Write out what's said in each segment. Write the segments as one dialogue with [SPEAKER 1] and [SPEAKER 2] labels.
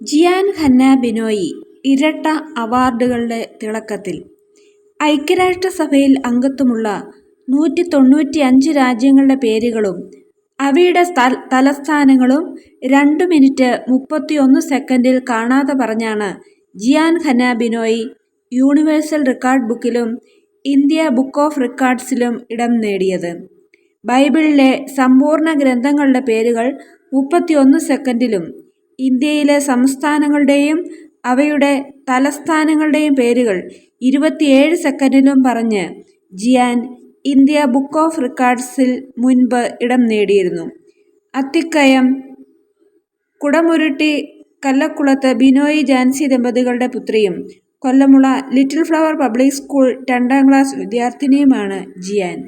[SPEAKER 1] ജിയാൻ ഖന്ന ബിനോയി ഇരട്ട അവാർഡുകളുടെ തിളക്കത്തിൽ ഐക്യരാഷ്ട്രസഭയിൽ അംഗത്വമുള്ള നൂറ്റി തൊണ്ണൂറ്റി അഞ്ച് രാജ്യങ്ങളുടെ പേരുകളും അവയുടെ തലസ്ഥാനങ്ങളും രണ്ട് മിനിറ്റ് മുപ്പത്തിയൊന്ന് സെക്കൻഡിൽ കാണാതെ പറഞ്ഞാണ് ജിയാൻ ഹന്ന ബിനോയി യൂണിവേഴ്സൽ റെക്കോർഡ് ബുക്കിലും ഇന്ത്യ ബുക്ക് ഓഫ് റെക്കോർഡ്സിലും ഇടം നേടിയത്. ബൈബിളിലെ സമ്പൂർണ ഗ്രന്ഥങ്ങളുടെ പേരുകൾ മുപ്പത്തിയൊന്ന് സെക്കൻഡിലും ഇന്ത്യയിലെ സംസ്ഥാനങ്ങളുടെയും അവയുടെ തലസ്ഥാനങ്ങളുടെയും പേരുകൾ ഇരുപത്തിയേഴ് സെക്കൻഡിലും പറഞ്ഞ് ജിയാൻ ഇന്ത്യ ബുക്ക് ഓഫ് റെക്കോർഡ്സിൽ മുൻപ് ഇടം നേടിയിരുന്നു. അത്തിക്കയം കുടമുരുട്ടി കല്ലക്കുളത്ത് ബിനോയ് ജാൻസി ദമ്പതികളുടെ പുത്രിയും Kollamula little flower public school രണ്ടാം ക്ലാസ് വിദ്യാർത്ഥിനിയുമാണ് ജിയാൻ.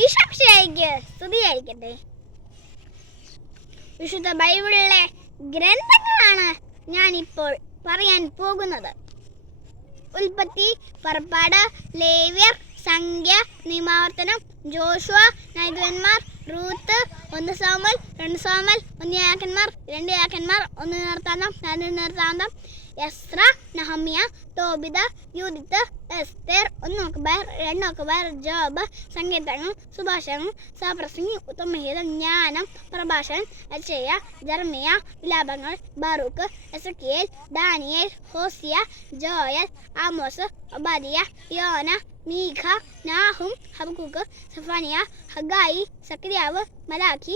[SPEAKER 2] ഈ ഈശോമിശിഹായ്ക്ക് സ്തുതിയായിരിക്കട്ടെ. വിശുദ്ധ ബൈബിളിലെ ഗ്രന്ഥങ്ങളാണ് ഞാൻ ഇപ്പോൾ പറയാൻ പോകുന്നത്. ഉൽപ്പത്തി, പുറപ്പാട്, ലേവ്യർ, സംഖ്യ, നിയമാവർത്തനം, ജോഷുവ, ന്യായാധിപന്മാർ, റൂത്ത്, ഒന്ന് സോമൽ രണ്ട് സോമൽ ഒന്ന് യാക്കന്മാർ രണ്ട് യാക്കന്മാർ ഒന്ന് നിർത്താന്തം രണ്ട് നിർത്താന്തം. എസ്ര നഹമ്യ തോബിത്ത്, യൂദിത്ത്, എസ്തേർ, ഒന്ന് നോക്കുബാർ, രണ്ട് നോക്കുബാർ, ജോബ്, സംഗീതങ്ങൾ സുഭാഷിതങ്ങൾ, സഹപ്രസംഗി, ഉത്തമഹിതം ജ്ഞാനം, പ്രഭാഷകൻ, അച്ചയ Jeremiah വിലാപങ്ങൾ, Baruch, Ezekiel Daniel, Hosea, Joel, Amos, Obadiah, Jonah, Micah, Nahum, Zephaniah Haggai Haggai, സക്കറിയാവ്, Malachi,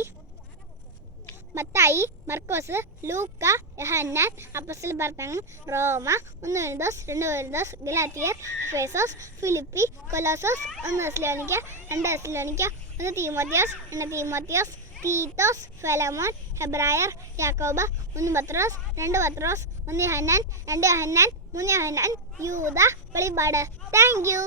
[SPEAKER 2] മത്തായി, മർക്കോസ്, ലൂക്ക, യഹന്നാൻ അപ്പസൽ ഭർത്തങ്ങൾ റോമ, ഒന്ന് കൊരിന്തോസ്, രണ്ട് കൊരിന്തോസ്, ഗലാത്യർ, ഫേസോസ് ഫിലിപ്പി, കൊലോസോസ്, ഒന്ന് അസ്ലോണിക്ക രണ്ട് അസ്ലോണിക്ക ഒന്ന് തീമോത്യോസ് രണ്ട് തീമോത്യോസ് തീത്തോസ്, ഫെലമോൻ ഹെബ്രായർ, യാക്കോബ ഒന്ന് പത്രോസ്, രണ്ട് പത്രോസ്, ഒന്ന് യോഹന്നാൻ, രണ്ട് യോഹന്നാൻ, മൂന്ന് യോഹന്നാൻ, യൂത വെളിപാട് താങ്ക് യു.